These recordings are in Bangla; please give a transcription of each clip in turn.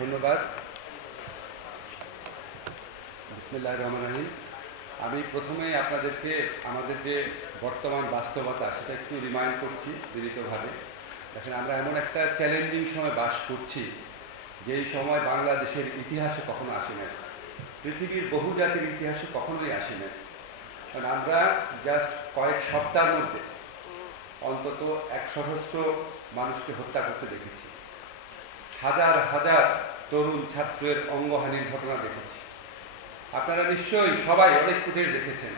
ধন্যবাদ। বিসমিল্লাহির রহমানির রহিম। আমি প্রথমেই আপনাদেরকে আমাদের যে বর্তমান বাস্তবতা সেটা একটু রিমাইন্ড করছি বিনীতভাবে। দেখেন, আমরা এমন একটা চ্যালেঞ্জিং সময় বাস করছি যেই সময় বাংলাদেশের ইতিহাসে কখনো আসে নাই, পৃথিবীর বহু জাতির ইতিহাসে কখনোই আসে নাই। কারণ আমরা জাস্ট কয়েক সপ্তাহের মধ্যে অন্তত 100 মানুষকে হত্যা করতে দেখেছি, হাজার হাজার তরুণ ছাত্রের অঙ্গহানির ঘটনা দেখেছি। আপনারা নিশ্চয়ই সবাই অনেক ফুটেজ দেখেছেন।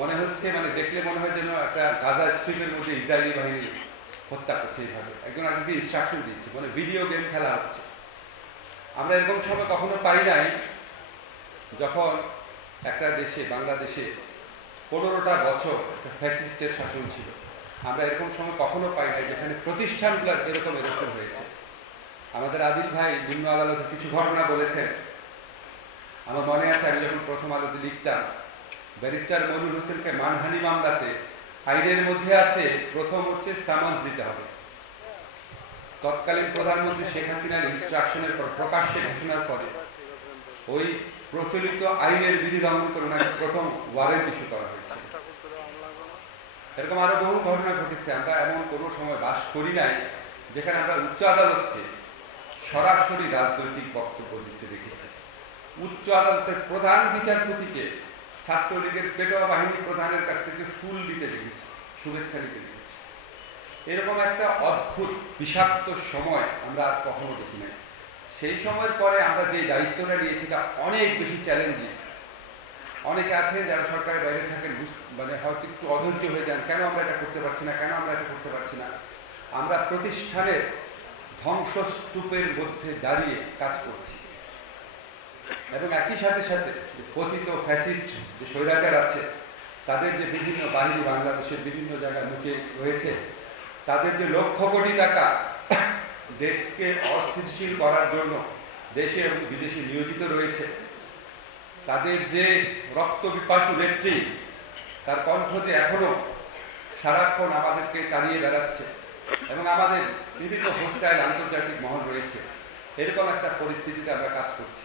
মনে হচ্ছে, দেখলে মনে হয় যেন একটা গাজা স্ট্রিপের মধ্যে ইসরায়েলি বাহিনী হত্যা করছে। এইভাবে একজন আরেককে ইনস্ট্রাকশন দিচ্ছে, ভিডিও গেম খেলা হচ্ছে। আমরা এরকম সময় কখনো পাই নাই যখন একটা দেশে, বাংলাদেশে 15টা বছর একটা ফ্যাসিস্টের শাসন ছিল। আমরা এরকম সময় কখনো পাই নাই যেখানে প্রতিষ্ঠানগুলো এরকম হয়েছে। আমাদের আদিল ভাই নিম্ন আদালতে কিছু ঘটনা বলেছেন। আমার মনে আছে, আমি যখন প্রথম আলোতে লিখতাম, ব্যারিস্টার মনিরুল হোসেনকে মানহানি মামলাতে আইনের মধ্যে আছে প্রথম হচ্ছে সামাজ দিতে হবে। তৎকালীন প্রধানমন্ত্রী শেখ হাসিনার ইনস্ট্রাকশনের পর, প্রকাশ্যে ঘোষণার পরে, ওই প্রচলিত আইনের বিধি লঙ্ঘন করে ওনাকে প্রথম ওয়ারেন্ট ইস্যু করা হয়েছে। এরকম আরো বহু ঘটনা ঘটেছে। আমরা এমন কোনো সময় বাস করি নাই যেখানে আমরা উচ্চ আদালতকে সরাসরি রাজনৈতিক বক্তব্য দিতে দেখেছি। উচ্চ আদালতের প্রধান বিচারপতিকে ছাত্রলীগের পেটোয়া বাহিনীর প্রধানের কাছ থেকে ফুল দিতে দেখেছি, শুভেচ্ছা দিতে দেখেছি। এরকম একটা অদ্ভুত বিষাক্ত সময় আমরা আর কখনো দেখি নাই। সেই সময়ের পরে আমরা যে দায়িত্বটা নিয়েছি তা অনেক বেশি চ্যালেঞ্জিং। অনেকে আছেন যারা সরকারের বাইরে থাকেন, হয়তো একটু অধৈর্য হয়ে যান, কেন আমরা এটা করতে পারছি না, কেন আমরা এটা করতে পারছি না। আমরা প্রতিষ্ঠানের ধ্বংসস্তূপের মধ্যে দাঁড়িয়ে কাজ করছি এবং একই সাথে সাথে পতিত ফ্যাসিস্ট যে স্বৈরাচার আছে, তাদের যে বিভিন্ন বাহিনী বাংলাদেশের বিভিন্ন জায়গায় মুখে রয়েছে, তাদের যে লক্ষ কোটি টাকা দেশকে অস্থিতিশীল করার জন্য দেশে এবং বিদেশে নিয়োজিত রয়েছে, তাদের যে রক্ত পিপাসু নেত্রী, তার কণ্ঠ যে এখনো সারাক্ষণ আমাদেরকে তাড়িয়ে বেড়াচ্ছে এবং আমাদের বিভিন্ন হোস্টাইল আন্তর্জাতিক মহল রয়েছে, এরকম একটা পরিস্থিতিতে আমরা কাজ করছি।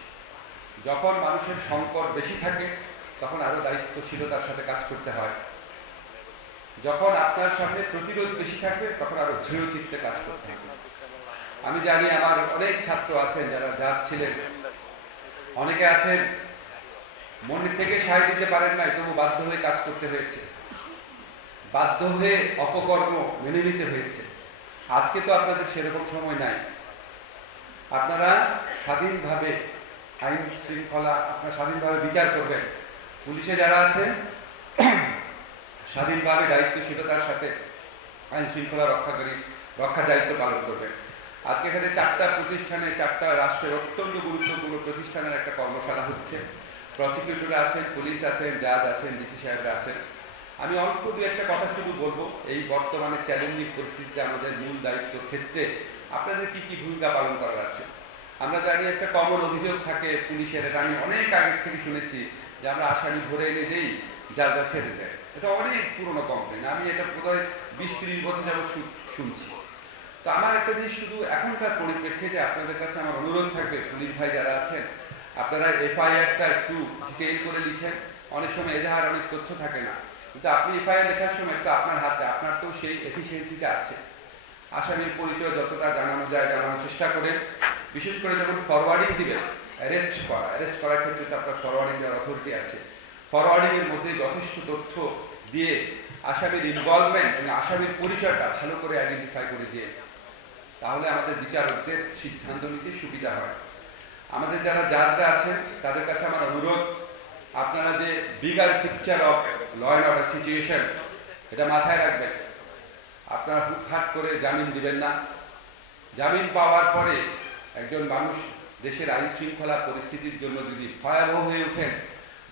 যখন মানুষের সংকট বেশি থাকে তখন আরো দায়িত্বশীলতার সাথে কাজ করতে হয়। যখন আপনার সামনে প্রতিরোধ বেশি থাকবে তখন আরো দৃঢ় চিত্তে কাজ করতে হবে। আমি জানি আমার অনেক ছাত্র আছেন যারা জাজ ছিলেন, অনেকে আছেন মনের থেকে সায় দিতে পারেন নাই, তবু বাধ্য হয়ে কাজ করতে হয়েছে, বাধ্য হয়ে অপকর্ম মেনে নিতে হয়েছে। আজকে তো আপনাদের সেরকম সময় নাই। আপনারা স্বাধীনভাবে আইন শৃঙ্খলা, আপনারা স্বাধীনভাবে বিচার করবেন। পুলিশে যারা আছেন স্বাধীনভাবে দায়িত্বশীলতার সাথে আইন শৃঙ্খলা রক্ষার দায়িত্ব পালন করবেন। আজকে এখানে 4টা প্রতিষ্ঠানে, 4টা রাষ্ট্রের অত্যন্ত গুরুত্বপূর্ণ প্রতিষ্ঠানের একটা কর্মশালা হচ্ছে। প্রসিকিউটর আছেন, পুলিশ আছেন, জাজ আছেন, ডিসি সাহেবরা আছেন। আমি অল্প দু একটা কথা শুধু বলবো। এই বর্তমানে চ্যালেঞ্জিং পরিস্থিতিতে আমাদের মূল দায়িত্ব ক্ষেত্রে আপনাদের কি কি ভূমিকা পালন করার আছে। আমরা জানি একটা কমন অভিযোগ থাকে পুলিশের, এটা আমি অনেক আগের থেকে শুনেছি, যে আমরা আসামি ধরে এনে দেই, জাজরা ছেড়ে দেয়। এটা অনেক পুরনো কমপ্লেন। আমি এটা বোধহয় 20-30 বছর যাবত শুনছি। তো আমার একটা জিনিস শুধু এখনকার পরিপ্রেক্ষিতে আপনাদের কাছে আমার অনুরোধ থাকবে, পুলিশ ভাই যারা আছেন, আপনারা এফআইআরটা একটু ডিটেইল করে লিখেন। অনেক সময় এজাহার অনেক তথ্য থাকে না, কিন্তু আপনি এফআইআর লেখার সময় একটু আপনার হাতে, আপনার তো সেই এফিসিয়েন্সিটা আছে। আসামির পরিচয় যতটা জানানো যায় জানানোর চেষ্টা করেন। বিশেষ করে যখন ফরওয়ার্ডিং দিবেন, অ্যারেস্ট করার ক্ষেত্রে তো আপনার ফরওয়ার্ডিং দেওয়ার অথরিটি আছে। ফরওয়ার্ডিংয়ের মধ্যে যথেষ্ট তথ্য দিয়ে আসামির ইনভলভমেন্ট এবং আসামির পরিচয়টা ভালো করে আইডেন্টিফাই করে দিয়ে, তাহলে আমাদের বিচারকদের সিদ্ধান্ত নিতে সুবিধা হয়। আমাদের যারা জাজরা আছেন তাদের কাছে আমার অনুরোধ, আপনারা যে bigger picture of law and order situation, এটা মাথায় রাখবেন। আপনারা হুটহাট করে জামিন দিবেন না। জামিন পাওয়ার পরে একজন মানুষ দেশের আইন শৃঙ্খলা পরিস্থিতির জন্য যদি ভয়াবহ হয়ে ওঠেন,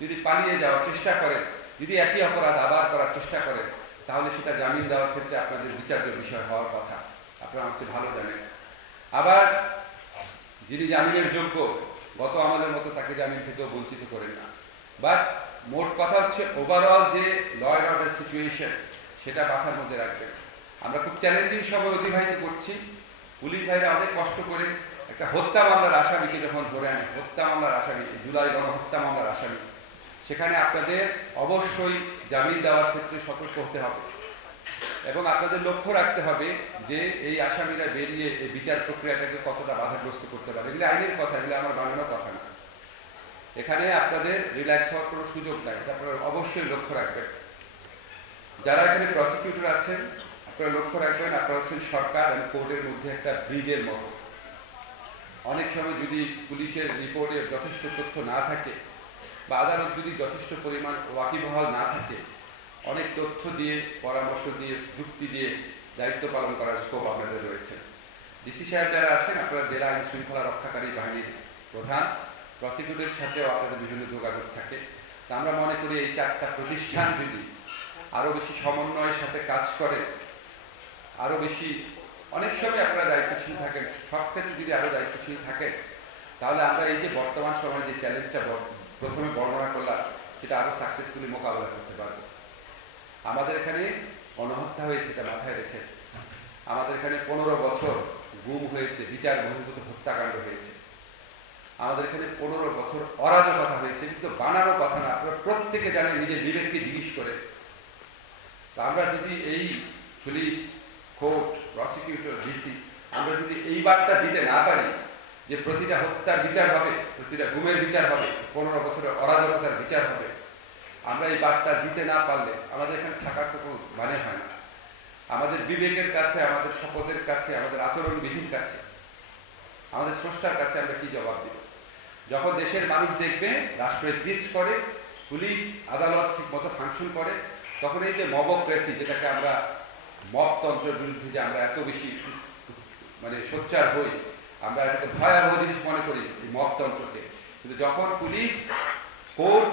যদি পালিয়ে যাওয়ার চেষ্টা করেন, যদি একই অপরাধ আবার করার চেষ্টা করেন, তাহলে সেটা জামিন দেওয়ার ক্ষেত্রে আপনাদের বিচার্য বিষয় হওয়ার কথা, আপনারা হচ্ছে ভালো জানেন। আবার যিনি জামিনের যোগ্য, গত আমলের মতো তাকে জামিন থেকেও বঞ্চিত করেন না। বাট মোট কথা হচ্ছে ওভারঅল যে ল অ্যান্ড অর্ডার সিচুয়েশন, সেটা মাথার মধ্যে রাখবেন। আমরা খুব চ্যালেঞ্জিং সময় অতিবাহিত করছি। পুলিশ ভাইরা অনেক কষ্ট করে একটা হত্যা মামলার আসামিকে যখন ধরে আনে, হত্যা মামলার আসামি, জুলাই গণহত্যা মামলার আসামি, সেখানে আপনাদের অবশ্যই জামিন দেওয়ার ক্ষেত্রে সতর্ক হতে হবে এবং আপনাদের লক্ষ্য রাখতে হবে যে এই আসামিরা বেরিয়ে এই বিচার প্রক্রিয়াটাকে কতটা বাধাগ্রস্ত করতে পারে। এগুলো আইনের কথা, এগুলো আমার বানানোর কথা না। এখানে আপনাদের রিল্যাক্স হওয়ার কোনো সুযোগ নাই, এটা আপনারা অবশ্যই লক্ষ্য রাখবেন। যারা এখানে প্রসিকিউটর আছেন আপনারা লক্ষ্য রাখবেন, আপনারা হচ্ছেন সরকার এবং কোর্টের মধ্যে একটা ব্রিজের মতো। অনেক সময় যদি পুলিশের রিপোর্টে যথেষ্ট তথ্য না থাকে বা আদালত যদি যথেষ্ট পরিমাণ ওয়াকিবহাল না থাকে, অনেক তথ্য দিয়ে, পরামর্শ দিয়ে, যুক্তি দিয়ে দায়িত্ব পালন করার স্কোপ আপনাদের রয়েছে। ডিসি সাহেব যারা আছেন, আপনারা জেলা আইন শৃঙ্খলা রক্ষাকারী বাহিনীর প্রধান, প্রসিকিউটরের সাথেও আপনাদের বিভিন্ন যোগাযোগ থাকে। তা আমরা মনে করি এই চারটা প্রতিষ্ঠান যদি আরও বেশি সমন্বয়ের সাথে কাজ করে, আরও বেশি, অনেক সময় আপনারা দায়িত্বশীল থাকেন, সব ক্ষেত্রে যদি আরও দায়িত্বশীল থাকেন, তাহলে আমরা এই যে বর্তমান সময়ে যে চ্যালেঞ্জটা প্রথমে বর্ণনা করলাম, সেটা আরও সাকসেসফুলি মোকাবেলা করতে পারবো। আমাদের এখানে গণহত্যা হয়েছে, এটা মাথায় রেখে। আমাদের এখানে 15 বছর গুম হয়েছে, বিচার বহির্ভূত হত্যাকাণ্ড হয়েছে। আমাদের এখানে 15 বছর অরাজকতা হয়েছে, কিন্তু বানানো কথা না, আপনারা প্রত্যেকে জানেন নিজের বিবেককে জিজ্ঞেস করে। আমরা যদি এই পুলিশ, কোর্ট, প্রসিকিউটর, ডিসি, আমরা যদি এই বার্তা দিতে না পারি যে প্রতিটা হত্যার বিচার হবে, প্রতিটা গুমের বিচার হবে, 15 বছরের অরাজকতার বিচার হবে, আমরা এই বার্তা দিতে না পারলে আমাদের এখানে থাকার তো কোনো মানে হয় না। আমাদের বিবেকের কাছে, আমাদের শপথের কাছে, আমাদের আচরণ বিধির কাছে, আমাদের স্রষ্টার কাছে আমরা কি জবাব দিব? যখন দেশের মানুষ দেখবে রাষ্ট্র এক্সিস্ট করে, পুলিশ আদালত ঠিক মতো ফাংশন করে, তখন এই যে মবক্রেসি, যেটাকে আমরা মবতন্ত্রের বিরুদ্ধে যে আমরা এত বেশি মানে সোচ্চার হই, আমরা এটাকে ভয়াবহ জিনিস মনে করি এই মবতন্ত্রকে, কিন্তু যখন পুলিশ, কোর্ট,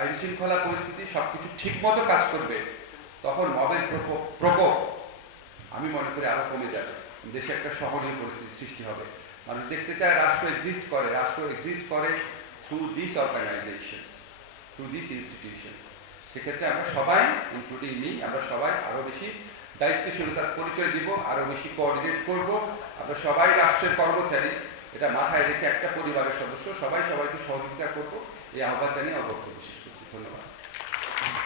আইন শৃঙ্খলা পরিস্থিতি সবকিছু ঠিক মতো কাজ করবে, তখন মবের প্রকোপ আমি মনে করি আরো কমে যাবে। দেশে একটা সহনীয় পরিস্থিতি সৃষ্টি হবে। মানুষ দেখতে চায় রাষ্ট্র এক্সিস্ট করে, রাষ্ট্র এক্সিস্ট করে through this organisations, through this institutions. সেক্ষেত্রে আমরা সবাই, ইনক্লুডিং মি, আমরা সবাই আরো বেশি দায়িত্বশীলতার পরিচয় দিব, আরো বেশি কোঅর্ডিনেট করব। আমরা সবাই রাষ্ট্রের কর্মচারী, এটা মাথায় রেখে একটা পরিবারের সদস্য, সবাই সবাইকে সহযোগিতা করব, এই আহ্বান জানিয়ে আমার বক্তব্য শেষ করছি। ধন্যবাদ।